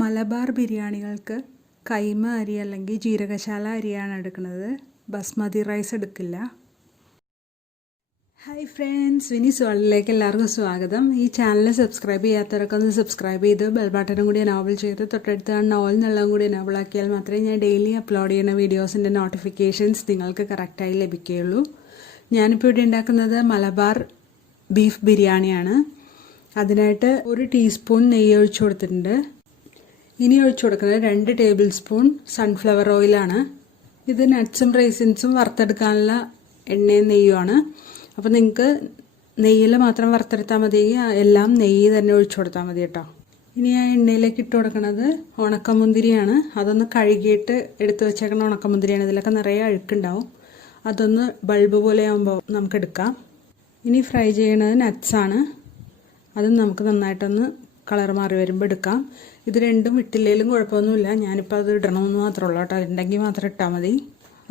മലബാർ ബിരിയാണികൾക്ക് കൈമ അരി അല്ലെങ്കിൽ ജീരകശാല അരിയാണ് എടുക്കുന്നത്. ബസ്മതി റൈസ് എടുക്കില്ല. ഹായ് ഫ്രണ്ട്സ്, വിനീസ് വേൾഡിലേക്ക് എല്ലാവർക്കും സ്വാഗതം. ഈ ചാനൽ സബ്സ്ക്രൈബ് ചെയ്യാത്തവരൊക്കെ ഒന്ന് സബ്സ്ക്രൈബ് ചെയ്ത് ബെൽ ബട്ടണും കൂടി എനേബിൾ ചെയ്ത് തൊട്ടടുത്ത് കാണുന്ന ഓൾ എന്നുള്ളതും കൂടി എനേബിൾ ആക്കിയാൽ മാത്രമേ ഞാൻ ഡെയിലി അപ്ലോഡ് ചെയ്യുന്ന വീഡിയോസിൻ്റെ നോട്ടിഫിക്കേഷൻസ് നിങ്ങൾക്ക് കറക്റ്റായി ലഭിക്കുകയുള്ളൂ. ഞാനിപ്പോൾ ഇവിടെ ഉണ്ടാക്കുന്നത് മലബാർ ബീഫ് ബിരിയാണിയാണ്. അതിനായിട്ട് 1 ടീസ്പൂൺ നെയ്യ് ഒഴിച്ചു കൊടുത്തിട്ടുണ്ട്. ഇനി ഒഴിച്ചു കൊടുക്കുന്നത് 2 ടേബിൾ സ്പൂൺ സൺഫ്ലവർ ഓയിലാണ്. ഇത് നട്ട്സും റൈസിൻസും വറുത്തെടുക്കാനുള്ള എണ്ണയും നെയ്യുമാണ്. അപ്പോൾ നിങ്ങൾക്ക് നെയ്യിൽ മാത്രം വറുത്തെടുത്താൽ മതി, എല്ലാം നെയ്യ് തന്നെ ഒഴിച്ചു കൊടുത്താൽ മതി കേട്ടോ. ഇനി ആ എണ്ണയിലേക്ക് ഇട്ട് കൊടുക്കുന്നത് ഉണക്കമുന്തിരിയാണ്. അതൊന്ന് കഴുകിയിട്ട് എടുത്ത് വെച്ചേക്കുന്ന ഉണക്കമുന്തിരിയാണ്. ഇതിലൊക്കെ നിറയെ അഴുക്കുണ്ടാവും. അതൊന്ന് ബൾബ് പോലെ ആകുമ്പോൾ നമുക്ക് എടുക്കാം. ഇനി ഫ്രൈ ചെയ്യണത് നട്ട്സാണ്. അതും നമുക്ക് നന്നായിട്ടൊന്ന് കളർ മാറി വരുമ്പോൾ എടുക്കാം. ഇത് രണ്ടും ഇട്ടില്ലെങ്കിലും കുഴപ്പമൊന്നുമില്ല. ഞാനിപ്പോൾ അത് ഇടണമെന്ന് മാത്രമേ ഉള്ളൂ കേട്ടോ. ഉണ്ടെങ്കിൽ മാത്രം ഇട്ടാൽ മതി.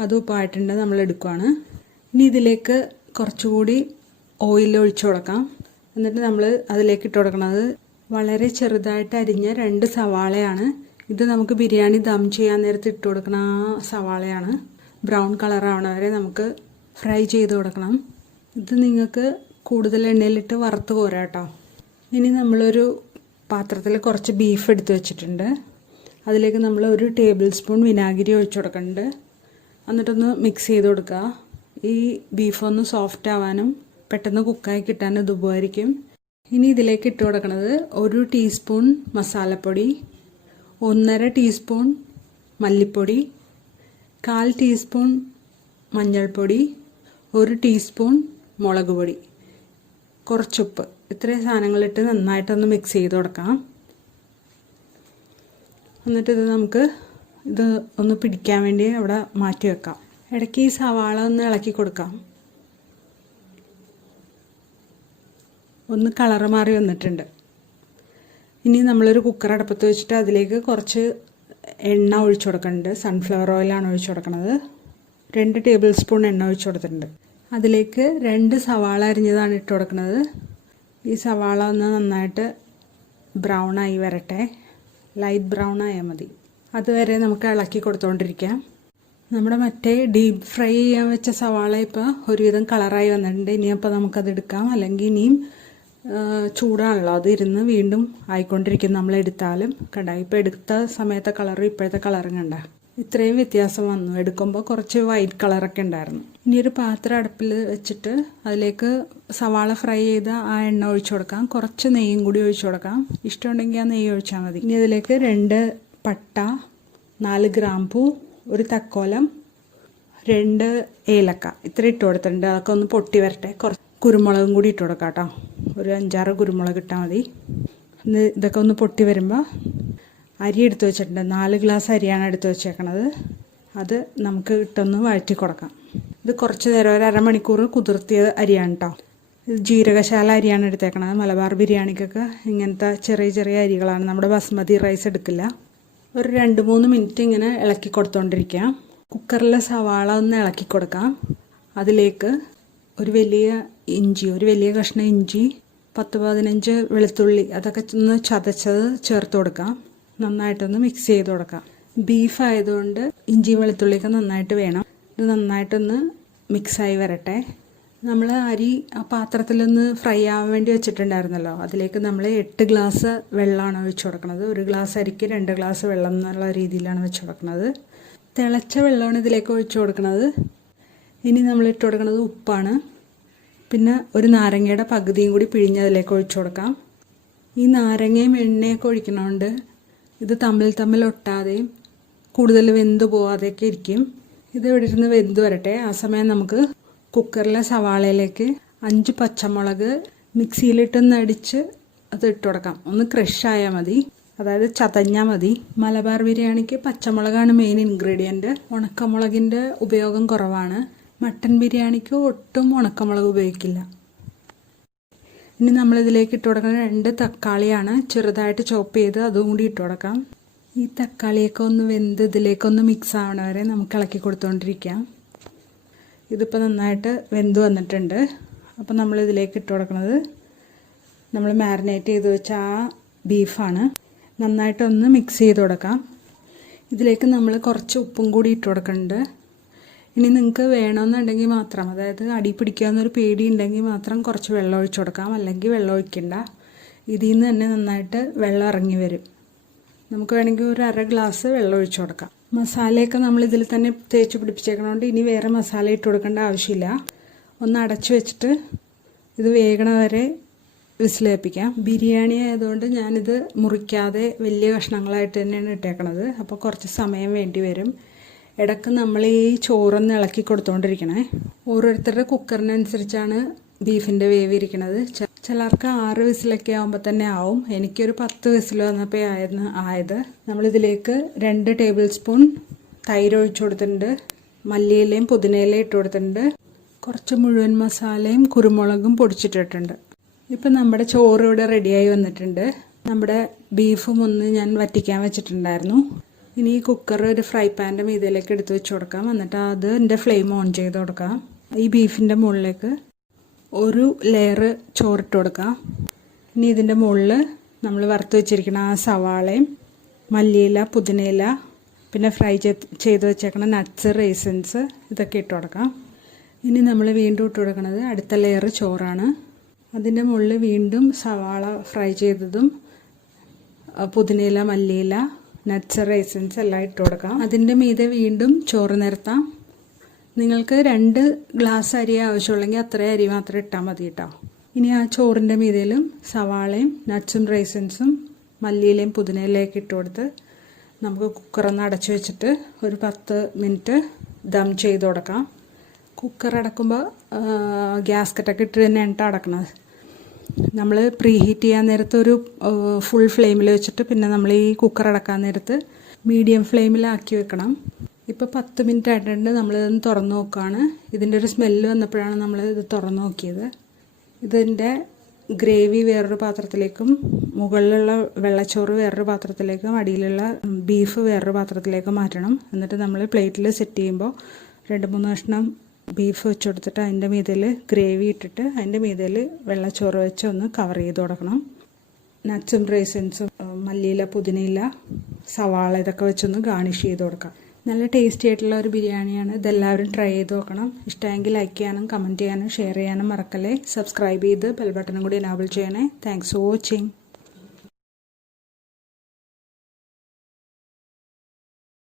അതും ഉപ്പായിട്ടുണ്ട്, നമ്മൾ എടുക്കുവാണ്. ഇനി ഇതിലേക്ക് കുറച്ചുകൂടി ഓയിൽ ഒഴിച്ചു കൊടുക്കാം. എന്നിട്ട് നമ്മൾ അതിലേക്ക് ഇട്ട് കൊടുക്കുന്നത് വളരെ ചെറുതായിട്ട് അരിഞ്ഞ 2 സവാളയാണ്. ഇത് നമുക്ക് ബിരിയാണി ദം ചെയ്യാൻ നേരത്ത് ഇട്ട് കൊടുക്കണ ആ സവാളയാണ്. ബ്രൗൺ കളറാവണ വരെ നമുക്ക് ഫ്രൈ ചെയ്ത് കൊടുക്കണം. ഇത് നിങ്ങൾക്ക് കൂടുതൽ എണ്ണയിലിട്ട് വറുത്ത് കോരാം കേട്ടോ. ഇനി നമ്മളൊരു പാത്രത്തിൽ കുറച്ച് ബീഫ് എടുത്ത് വെച്ചിട്ടുണ്ട്. അതിലേക്ക് നമ്മൾ 1 ടേബിൾ സ്പൂൺ വിനാഗിരി ഒഴിച്ചു കൊടുക്കുന്നുണ്ട്. എന്നിട്ടൊന്ന് മിക്സ് ചെയ്ത് കൊടുക്കുക. ഈ ബീഫ് ഒന്ന് സോഫ്റ്റ് ആവാനും പെട്ടെന്ന് കുക്കായി കിട്ടാനും ഇത് ഉപകരിക്കും. ഇനി ഇതിലേക്ക് ഇട്ട് കൊടുക്കുന്നത് 1 ടീസ്പൂൺ മസാലപ്പൊടി, 1.5 ടീസ്പൂൺ മല്ലിപ്പൊടി, 1/4 ടീസ്പൂൺ മഞ്ഞൾപ്പൊടി, 1 ടീസ്പൂൺ മുളക് പൊടി, കുറച്ചുപ്പ്. ഇത്രയും സാധനങ്ങളിട്ട് നന്നായിട്ടൊന്ന് മിക്സ് ചെയ്ത് കൊടുക്കാം. എന്നിട്ട് ഇത് ഒന്ന് പിടിക്കാൻ വേണ്ടി അവിടെ മാറ്റി വെക്കാം. ഇടയ്ക്ക് ഈ സവാള ഒന്ന് ഇളക്കി കൊടുക്കാം. ഒന്ന് കളറ് മാറി വന്നിട്ടുണ്ട്. ഇനി നമ്മളൊരു കുക്കർ അടുപ്പത്ത് വെച്ചിട്ട് അതിലേക്ക് കുറച്ച് എണ്ണ ഒഴിച്ചു കൊടുക്കുന്നുണ്ട്. സൺഫ്ലവർ ഓയിലാണ് ഒഴിച്ചു കൊടുക്കുന്നത്. 2 ടേബിൾ സ്പൂൺ എണ്ണ ഒഴിച്ചു കൊടുത്തിട്ടുണ്ട്. അതിലേക്ക് 2 സവാള അരിഞ്ഞതാണ് ഇട്ട് കൊടുക്കുന്നത്. ഈ സവാള ഒന്ന് നന്നായിട്ട് ബ്രൗൺ ആയി വരട്ടെ. ലൈറ്റ് ബ്രൗൺ ആയാൽ മതി. അതുവരെ നമുക്ക് ഇളക്കി കൊടുത്തുകൊണ്ടിരിക്കാം. നമ്മുടെ മറ്റേ ഡീപ്പ് ഫ്രൈ ചെയ്യാൻ വെച്ച സവാള ഇപ്പോൾ ഒരുവിധം കളറായി വന്നിട്ടുണ്ട്. ഇനിയപ്പോൾ നമുക്കത് എടുക്കാം. അല്ലെങ്കിൽ ഇനിയും ചൂടാണല്ലോ, അത് ഇരുന്ന് വീണ്ടും ആയിക്കൊണ്ടിരിക്കും. നമ്മൾ എടുത്താലും കണ്ട, ഇപ്പോൾ എടുത്ത സമയത്തെ കളറും ഇപ്പോഴത്തെ കളറും കണ്ട ഇത്രയും വ്യത്യാസം വന്നു. എടുക്കുമ്പോൾ കുറച്ച് വൈറ്റ് കളറൊക്കെ ഉണ്ടായിരുന്നു. ഇനി ഒരു പാത്രം അടുപ്പിൽ വെച്ചിട്ട് അതിലേക്ക് സവാള ഫ്രൈ ചെയ്ത ആ എണ്ണ ഒഴിച്ചു കൊടുക്കാം. കുറച്ച് നെയ്യും കൂടി ഒഴിച്ചു കൊടുക്കാം. ഇഷ്ടമുണ്ടെങ്കിൽ ആ നെയ്യ് ഒഴിച്ചാൽ മതി. ഇനി അതിലേക്ക് 2 പട്ട, 4 ഗ്രാമ്പൂ, 1 തക്കോലം, 2 ഏലക്ക ഇത്ര ഇട്ട് കൊടുത്തിട്ടുണ്ട്. അതൊക്കെ ഒന്ന് പൊട്ടി വരട്ടെ. കുറച്ച് കുരുമുളകും കൂടി ഇട്ട് കൊടുക്കാം കേട്ടോ. ഒരു 5-6 കുരുമുളക് ഇട്ടാൽ മതി. ഇതൊക്കെ ഒന്ന് പൊട്ടി വരുമ്പോൾ അരി എടുത്ത് വെച്ചിട്ടുണ്ട്. 4 ഗ്ലാസ് അരിയാണ് എടുത്ത് വെച്ചേക്കണത്. അത് നമുക്ക് ഇട്ടൊന്ന് വഴറ്റി കൊടുക്കാം. ഇത് കുറച്ച് നേരം, ഒരു അരമണിക്കൂർ കുതിർത്തിയ അരിയാണ് കേട്ടോ. ഇത് ജീരകശാല അരിയാണ് എടുത്തേക്കണത്. മലബാർ ബിരിയാണിക്കൊക്കെ ഇങ്ങനത്തെ ചെറിയ ചെറിയ അരികളാണ്. നമ്മുടെ ബസ്മതി റൈസ് എടുക്കില്ല. ഒരു 2-3 മിനിറ്റ് ഇങ്ങനെ ഇളക്കി കൊടുത്തുകൊണ്ടിരിക്കാം. കുക്കറിലെ സവാള ഒന്ന് ഇളക്കി കൊടുക്കാം. അതിലേക്ക് ഒരു വലിയ കഷ്ണം ഇഞ്ചി, 10-15 വെളുത്തുള്ളി, അതൊക്കെ ഒന്ന് ചതച്ചത് ചേർത്ത് കൊടുക്കാം. നന്നായിട്ടൊന്ന് മിക്സ് ചെയ്ത് കൊടുക്കാം. ബീഫ് ആയതുകൊണ്ട് ഇഞ്ചി വെളുത്തുള്ളിയൊക്കെ നന്നായിട്ട് വേണം. ഇത് നന്നായിട്ടൊന്ന് മിക്സായി വരട്ടെ. നമ്മൾ അരി ആ പാത്രത്തിലൊന്ന് ഫ്രൈ ആവാൻ വേണ്ടി വെച്ചിട്ടുണ്ടായിരുന്നല്ലോ, അതിലേക്ക് നമ്മൾ 8 ഗ്ലാസ് വെള്ളമാണ് ഒഴിച്ചു കൊടുക്കുന്നത്. 1 ഗ്ലാസ് അരിക്ക് 2 ഗ്ലാസ് വെള്ളം എന്നുള്ള രീതിയിലാണ് വെച്ച് കൊടുക്കുന്നത്. തിളച്ച വെള്ളമാണ് ഇതിലേക്ക് ഒഴിച്ചു കൊടുക്കുന്നത്. ഇനി നമ്മൾ ഇട്ട് കൊടുക്കുന്നത് ഉപ്പാണ്. പിന്നെ ഒരു നാരങ്ങയുടെ പകുതിയും കൂടി പിഴിഞ്ഞ് അതിലേക്ക് ഒഴിച്ചു കൊടുക്കാം. ഈ നാരങ്ങയും എണ്ണയൊക്കെ ഒഴിക്കണോണ്ട് ഇത് തമ്മിൽ ഒട്ടാതെയും കൂടുതൽ വെന്ത് പോവാതെയൊക്കെ ഇരിക്കും. ഇത് ഇവിടെ ഇരുന്ന് വെന്ത് വരട്ടെ. ആ സമയം നമുക്ക് കുക്കറിലെ സവാളയിലേക്ക് 5 പച്ചമുളക് മിക്സിയിലിട്ടൊന്ന് അടിച്ച് അത് ഇട്ട് കൊടുക്കാം. ഒന്ന് ക്രഷ് ആയാൽ മതി, അതായത് ചതഞ്ഞാൽ മതി. മലബാർ ബിരിയാണിക്ക് പച്ചമുളകാണ് മെയിൻ ഇൻഗ്രീഡിയൻറ്റ്. ഉണക്കമുളകിൻ്റെ ഉപയോഗം കുറവാണ്. മട്ടൻ ബിരിയാണിക്ക് ഒട്ടും ഉണക്കമുളക് ഉപയോഗിക്കില്ല. ഇനി നമ്മളിതിലേക്ക് ഇട്ട് കൊടുക്കുന്നത് 2 തക്കാളിയാണ് ചെറുതായിട്ട് ചോപ്പ് ചെയ്ത് അതും കൂടി ഇട്ട് കൊടുക്കാം. ഈ തക്കാളിയൊക്കെ ഒന്ന് വെന്ത് ഇതിലേക്കൊന്ന് മിക്സ് ആവണ വരെ നമുക്ക് ഇളക്കി കൊടുത്തുകൊണ്ടിരിക്കാം. ഇതിപ്പോൾ നന്നായിട്ട് വെന്ത് വന്നിട്ടുണ്ട്. അപ്പോൾ നമ്മളിതിലേക്ക് ഇട്ട് കൊടുക്കുന്നത് നമ്മൾ മാരിനേറ്റ് ചെയ്ത് വെച്ച ആ ബീഫാണ്. നന്നായിട്ടൊന്ന് മിക്സ് ചെയ്ത് കൊടുക്കാം. ഇതിലേക്ക് നമ്മൾ കുറച്ച് ഉപ്പും കൂടി ഇട്ട് കൊടുക്കുന്നുണ്ട്. ഇനി നിങ്ങൾക്ക് വേണമെന്നുണ്ടെങ്കിൽ മാത്രം, അതായത് അടി പിടിക്കാവുന്നൊരു പേടി ഉണ്ടെങ്കിൽ മാത്രം കുറച്ച് വെള്ളം ഒഴിച്ചു കൊടുക്കാം, അല്ലെങ്കിൽ വെള്ളം ഒഴിക്കണ്ട. ഇതിൽ നിന്ന് തന്നെ നന്നായിട്ട് വെള്ളം ഇറങ്ങി വരും. നമുക്ക് വേണമെങ്കിൽ ഒരു അര ഗ്ലാസ് വെള്ളം ഒഴിച്ചു കൊടുക്കാം. മസാലയൊക്കെ നമ്മൾ ഇതിൽ തന്നെ തേച്ച് പിടിപ്പിച്ചേക്കണോണ്ട് ഇനി വേറെ മസാല ഇട്ട് കൊടുക്കേണ്ട ആവശ്യമില്ല. ഒന്ന് അടച്ചു വെച്ചിട്ട് ഇത് വേഗണ വരെ വിസിൽ കേൾപ്പിക്കാം. ബിരിയാണി ആയതുകൊണ്ട് ഞാനിത് മുറിക്കാതെ വലിയ കഷ്ണങ്ങളായിട്ട് തന്നെയാണ് ഇട്ടേക്കണത്. അപ്പോൾ കുറച്ച് സമയം വേണ്ടി വരും. ഇടയ്ക്ക് നമ്മൾ ഈ ചോറൊന്ന് ഇളക്കി കൊടുത്തുകൊണ്ടിരിക്കണേ. ഓരോരുത്തരുടെ കുക്കറിനനുസരിച്ചാണ് ബീഫിൻ്റെ വേവ് ഇരിക്കുന്നത്. ചിലർക്ക് 6 വിസിലൊക്കെ ആകുമ്പോൾ തന്നെ ആവും. എനിക്കൊരു 10 വിസിൽ വന്നപ്പോൾ ആയത്. നമ്മളിതിലേക്ക് 2 ടേബിൾ സ്പൂൺ തൈര് ഒഴിച്ചു കൊടുത്തിട്ടുണ്ട്. മല്ലിയിലയും പുതിനയിലയും ഇട്ട് കൊടുത്തിട്ടുണ്ട്. കുറച്ച് മുഴുവൻ മസാലയും കുരുമുളകും പൊടിച്ചിട്ടിട്ടുണ്ട്. ഇപ്പം നമ്മുടെ ചോറ് ഇവിടെ റെഡിയായി വന്നിട്ടുണ്ട്. നമ്മുടെ ബീഫും ഒന്ന് ഞാൻ വറ്റിക്കാൻ വെച്ചിട്ടുണ്ടായിരുന്നു. ഇനി ഈ കുക്കർ ഒരു ഫ്രൈ പാൻ്റെ മീതയിലേക്ക് എടുത്ത് വെച്ച് കൊടുക്കാം. എന്നിട്ട് അതിൻ്റെ ഫ്ലെയിം ഓൺ ചെയ്ത് കൊടുക്കാം. ഈ ബീഫിൻ്റെ മുകളിലേക്ക് ഒരു ലെയർ ചോറിട്ട് കൊടുക്കാം. ഇനി ഇതിൻ്റെ മുകളിൽ നമ്മൾ വറുത്ത് വെച്ചിരിക്കുന്ന ആ സവാളയും മല്ലിയില, പുതിനയില, പിന്നെ ഫ്രൈ ചെയ്ത് വെച്ചേക്കുന്ന നട്ട്സ്, റേസിൻസ് ഇതൊക്കെ ഇട്ട് കൊടുക്കാം. ഇനി നമ്മൾ വീണ്ടും ഇട്ട് കൊടുക്കുന്നത് അടുത്ത ലെയർ ചോറാണ്. അതിൻ്റെ മുകളിൽ വീണ്ടും സവാള ഫ്രൈ ചെയ്തതും പുതിനയില, മല്ലിയില, നട്ട്സ്, റൈസിൻസ് എല്ലാം ഇട്ട് കൊടുക്കാം. അതിൻ്റെ മീതെ വീണ്ടും ചോറ് നിരത്താം. നിങ്ങൾക്ക് 2 ഗ്ലാസ് അരി ആവശ്യമുള്ളെങ്കിൽ അത്രയും അരി മാത്രം ഇട്ടാൽ മതി കേട്ടോ. ഇനി ആ ചോറിൻ്റെ മീതയിലും സവാളയും നട്ട്സും റൈസിൻസും മല്ലിയിലയും പുതിനയിലയൊക്കെ ഇട്ട് കൊടുത്ത് നമുക്ക് കുക്കറൊന്ന് അടച്ചു വെച്ചിട്ട് ഒരു 10 മിനിറ്റ് ദം ചെയ്ത് കൊടുക്കാം. കുക്കർ അടക്കുമ്പോൾ ഗ്യാസ്കറ്റൊക്കെ ഇട്ട് തന്നെയാണ് അടക്കണത്. നമ്മൾ പ്രീ ഹീറ്റ് ചെയ്യാൻ നേരത്ത് ഒരു ഫുൾ ഫ്ലെയിമിൽ വെച്ചിട്ട് പിന്നെ നമ്മൾ ഈ കുക്കർ അടക്കാൻ നേരത്ത് മീഡിയം ഫ്ലെയിമിലാക്കി വെക്കണം. ഇപ്പോൾ 10 മിനിറ്റ് ആയിട്ടുണ്ട്. നമ്മളിതൊന്ന് തുറന്ന് നോക്കുകയാണ്. ഇതിൻ്റെ ഒരു സ്മെല്ല് വന്നപ്പോഴാണ് നമ്മൾ ഇത് തുറന്ന് നോക്കിയത്. ഇതിൻ്റെ ഗ്രേവി വേറൊരു പാത്രത്തിലേക്കും മുകളിലുള്ള വെള്ളച്ചോറ് വേറൊരു പാത്രത്തിലേക്കും അടിയിലുള്ള ബീഫ് വേറൊരു പാത്രത്തിലേക്കും മാറ്റണം. എന്നിട്ട് നമ്മൾ പ്ലേറ്റിൽ സെറ്റ് ചെയ്യുമ്പോൾ 2-3 കഷ്ണം ബീഫ് വെച്ച് കൊടുത്തിട്ട് അതിൻ്റെ മീതയിൽ ഗ്രേവി ഇട്ടിട്ട് അതിൻ്റെ മീതയിൽ വെള്ളച്ചോറ് വെച്ച് ഒന്ന് കവർ ചെയ്ത് കൊടുക്കണം. നട്ട്സും റൈസിൻസും മല്ലിയില, പുതിനയില, സവാള ഇതൊക്കെ വെച്ചൊന്ന് ഗാർണിഷ് ചെയ്ത് കൊടുക്കാം. നല്ല ടേസ്റ്റി ആയിട്ടുള്ള ഒരു ബിരിയാണിയാണ്. ഇതെല്ലാവരും ട്രൈ ചെയ്ത് നോക്കണം. ഇഷ്ടമെങ്കിൽ ലൈക്ക് ചെയ്യാനും കമൻറ്റ് ചെയ്യാനും ഷെയർ ചെയ്യാനും മറക്കല്ലേ. സബ്സ്ക്രൈബ് ചെയ്ത് ബെൽ ബട്ടണും കൂടി എനാബിൾ ചെയ്യണേ. Thanks for watching.